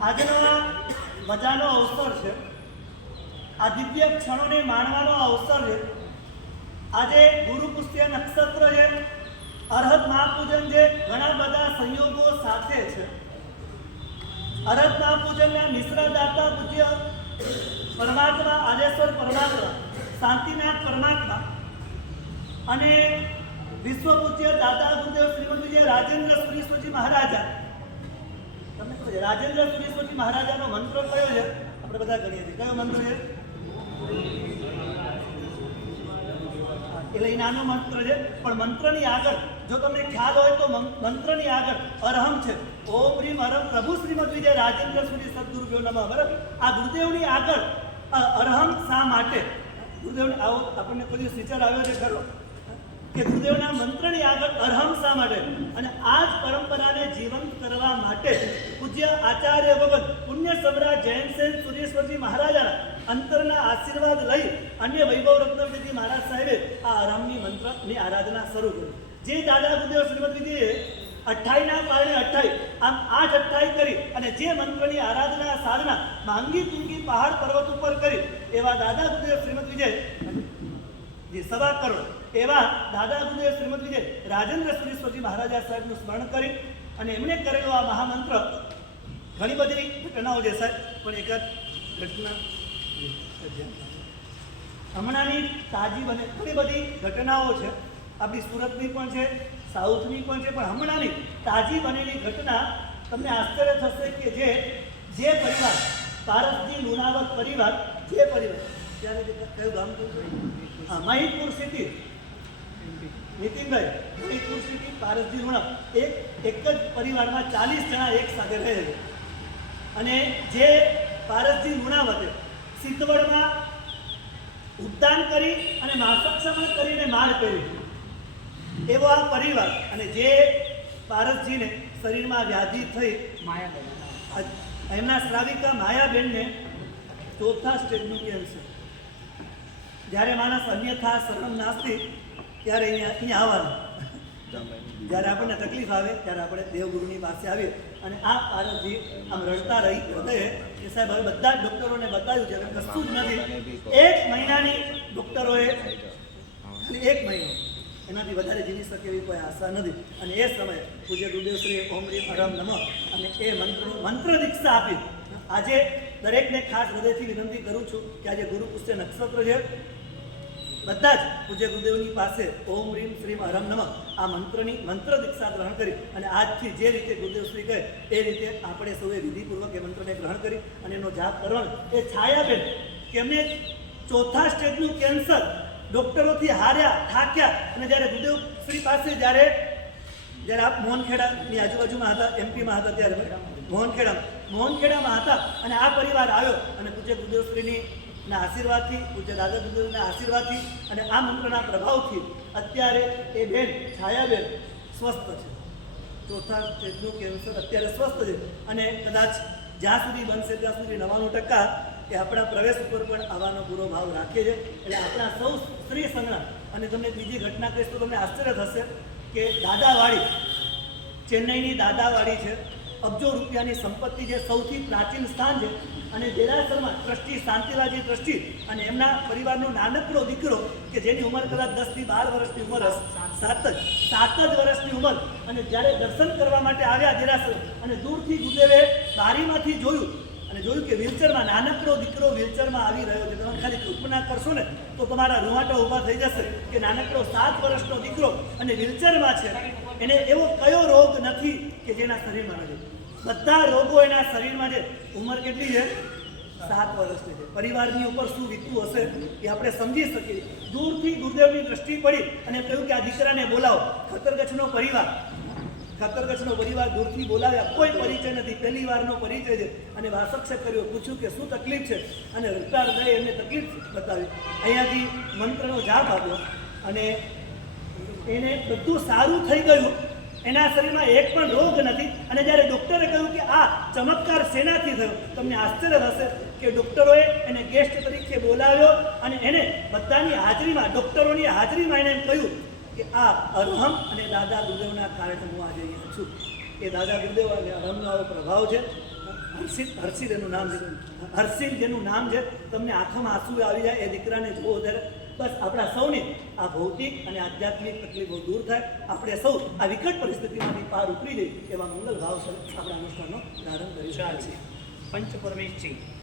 આજનો મજાનો અવસર છે, આ દિવ્ય ક્ષણોને માણવાનો અવસર છે. આજે ગુરુ પુષ્ય નક્ષત્ર છે, અરહત મહાપૂજન છે, ઘણા બધા સંયોગો સાથે છે. અરહત મહાપૂજનના મિશ્ર દાતા પૂજ્ય પરમાત્મા આદેશ્વર પરમાત્મા શાંતિનાથ પરમાત્મા અને વિશ્વ પૂજ્ય દાદા ગુરુદેવ શ્રીમદ વિજય રાજેન્દ્ર સુરીશ્વરજી મહારાજા. તમને ખબર છે રાજેન્દ્ર સુરીશ્વરજી મહારાજાનો મંત્ર કયો છે? આપણે બધા ગણીએ છીએ. કયો મંત્ર છે? એટલે એ નાનો મંત્ર છે, પણ મંત્રની આગળ જો તમને ખ્યાલ હોય તો મંત્રની આગળ અરહમ છે. ઓમ રીમ અરહમ પ્રભુ શ્રીમદ વિજય રાજેન્દ્ર સુરી સદગુરુભ્યો નમઃ. બરાબર, આ ગુરુદેવની આગળ અરહમ શા માટે? ગુરુદેવને આવો આપણને કોઈ વિચાર આવ્યો છે ખરો કે ગુરુદેવના મંત્રની આગળ અરહમ શા માટે? અને આ જ પરંપરાને જીવંત કરવા માટે પૂજ્ય આચાર્ય ભગત પુણ્ય સમ્રાટ જયંતસેન સુરેશ્વરજી મહારાજાના અંતરના આશીર્વાદ લઈ અન્ય વૈભવ રત્નજી મહારાજ સાહેબે આ અરહમની મંત્રની આરાધના શરૂ કરી. જે દાદા ગુરુદેવ શ્રીમદ વિજયે 28ના કારણે 28 આમ 8 28 કરી અને જે મંત્રની આરાધના સાધના માંગી તુંગી પહાડ પર્વત ઉપર કરી એવા દાદા ગુરુદેવ શ્રીમદ વિજય જે 1.25 કરોડ એવા દાદા ગુરુદેવ શ્રીમદ વિજય રાજેન્દ્ર સુરીશ્વરજી મહારાજા સાહેબનું સ્મરણ કરી અને એમણે કરેલો આ મહામંત્ર. ઘણી બધી ઘટનાઓ છે સાહેબ, પણ એકાદ ઘટના હમણાંની તાજી બને ઘણી બધી ઘટનાઓ છે. આપણી સુરતની પણ છે, સાઉથની પણ છે, પણ હમણાંની તાજી બનેલી ઘટના તમને આશ્ચર્ય થશે કે જે પરિવાર પારસજી લુણાવત પરિવાર, જે પરિવાર ત્યારે કયું ગામ કહ્યું? હા, મહિતપુર સિટી. નીતિનભાઈ, મહિતપુર સિટી પારસજી લુણાવત એક જ પરિવારમાં 40 જણા એક સાથે રહે છે. અને જે પારસજી લુણાવતે સિદ્ધવડમાં ઉદ્દાન કરી અને માસક્ષમણ કરીને માર કરી એવો આ પરિવાર. અને જે પારસજીને શરીરમાં વ્યાધિ થઈ, એમના શ્રાવિકા માયાબેનને 4થા સ્ટેજનું કેન્સર. જ્યારે માણસ અન્યથા શરમ નાસ્તી ત્યારે અહીંયા આવવાનું. જ્યારે આપણને તકલીફ આવે ત્યારે આપણે દેવગુરુની પાસે આવીએ અને આ પારસજી આમ રડતા રહી હૃદયે કે સાહેબ હવે બધા જ ડૉક્ટરોને બતાવ્યું છે, કશું જ નથી. 1 મહિનાની ડૉક્ટરોએ, ખાલી 1 મહિનો, એનાથી વધારે જીવી શકે એવી કોઈ આશા નથી. અને એ સમયે પૂજ્ય ગુરુદેવશ્રીએ ઓમ રીમ અરહમ નમઃ અને એ મંત્ર દીક્ષા આપી. આજે દરેકને ખાસ હૃદયથી વિનંતી કરું છું કે આજે ગુરુ પુષ્ય નક્ષત્ર છે, બધા જ પૂજ્ય ગુરુદેવની પાસે ઓમ રીમ શ્રીમ અરહમ નમઃ આ મંત્ર દીક્ષા ગ્રહણ કરી અને આજથી જે રીતે ગુરુદેવશ્રી કહે એ રીતે આપણે સૌએ વિધિપૂર્વક એ મંત્રને ગ્રહણ કરી અને એનો જાપ કરવાનો. એ છાયાબેન કે એમને 4થા સ્ટેજનું કેન્સર, ડૉક્ટરોથી હાર્યા, થાક્યા અને જ્યારે ગુરુદેવશ્રી પાસે જ્યારે આપ મોહનખેડાની આજુબાજુમાં હતા, એમપીમાં હતા, ત્યારે મોહનખેડામાં હતા અને આ પરિવાર આવ્યો અને પૂજ્ય ગુરુદેવશ્રીની આશીર્વાદથી, પૂજ્ય દાદા ગુરુદેવના આશીર્વાદથી અને આ મંત્રના પ્રભાવથી અત્યારે એ બેન છાયાબેન સ્વસ્થ છે. 4થા સ્ટેજનું કેન્સર અત્યારે સ્વસ્થ છે અને કદાચ જ્યાં સુધી બનશે ત્યાં સુધી 99% એ આપણા પ્રવેશ ઉપર પણ આવવાનો પૂરો ભાવ રાખે છે. એટલે આપણા સૌ સ્ત્રી સંગ્રામ. અને તમને બીજી ઘટના કહીશ તો તમને આશ્ચર્ય થશે કે દાદાવાડી, ચેન્નઈની દાદાવાડી છે, અબજો રૂપિયાની સંપત્તિ છે, સૌથી પ્રાચીન સ્થાન છે. અને દેરાસરમાં ટ્રસ્ટી શાંતિલાલજી ટ્રસ્ટી અને એમના પરિવારનો નાનકડો દીકરો કે જેની ઉંમર કદાચ 10 થી 12 વર્ષની ઉંમર હશે, 7 જ વર્ષની ઉંમર, અને જ્યારે દર્શન કરવા માટે આવ્યા દેરાસર અને દૂરથી ગુરુદેવે બારીમાંથી જોયું કે વ્હીલચેરમાં નાનકડો દીકરો વ્હીલચેરમાં આવી રહ્યો છે. તમે ખાલી કલ્પના કરશો ને તો તમારા રૂવાટા ઊભા થઈ જશે કે નાનકડો 7 વર્ષનો દીકરો અને વ્હીલચેરમાં છે. એને એવો કયો રોગ નથી કે જેના શરીરમાં નથી? બધા રોગો એના શરીરમાં છે. ઉંમર કેટલી છે? 7 વર્ષની છે. પરિવારની ઉપર શું વીતતું હશે એ આપણે સમજી શકીએ. દૂરથી ગુરુદેવની દ્રષ્ટિ પડી અને કહ્યું કે આ દીકરાને બોલાવો. ખતરગચ્છનો પરિવાર દૂરથી બોલાવ્યા, કોઈ પરિચય નથી, પહેલી વારનો પરિચય છે. અને વાસક્ષ કર્યો, પૂછ્યું કે શું તકલીફ છે અને રડતા રડતા એમને તકલીફ બતાવી. અહીંયાથી મંત્રનો જાપ આપ્યો અને એને બધું સારું થઈ ગયું. એના શરીરમાં એક પણ રોગ નથી. અને જ્યારે ડૉક્ટરે કહ્યું કે આ ચમત્કાર શેનાથી થયો, તમને આશ્ચર્ય થશે કે ડૉક્ટરોએ એને ગેસ્ટ તરીકે બોલાવ્યો અને એને બધાની હાજરીમાં, ડૉક્ટરોની હાજરીમાં એને એમ કહ્યું કે આ અરહમ અને દાદા ગુરુદેવના કારણે હું આજે અહીંયા છું. એ દાદા ગુરુદેવ અને અરહમનો આવો પ્રભાવ છે. હર્ષિત એનું નામ છે. હર્ષિત જેનું નામ છે, તમને આંખોમાં આંસુ આવી જાય એ દીકરાને જુઓ ત્યારે બસ આપણા સૌની આ ભૌતિક અને આધ્યાત્મિક તકલીફો દૂર થાય, આપણે સૌ આ વિકટ પરિસ્થિતિમાંથી પાર ઉતરી જઈએ એવા મંગલ ભાવ સાથે આપણા અનુષ્ઠાનનો પ્રારંભ કરી શકીએ છીએ. પંચ પરમેશજી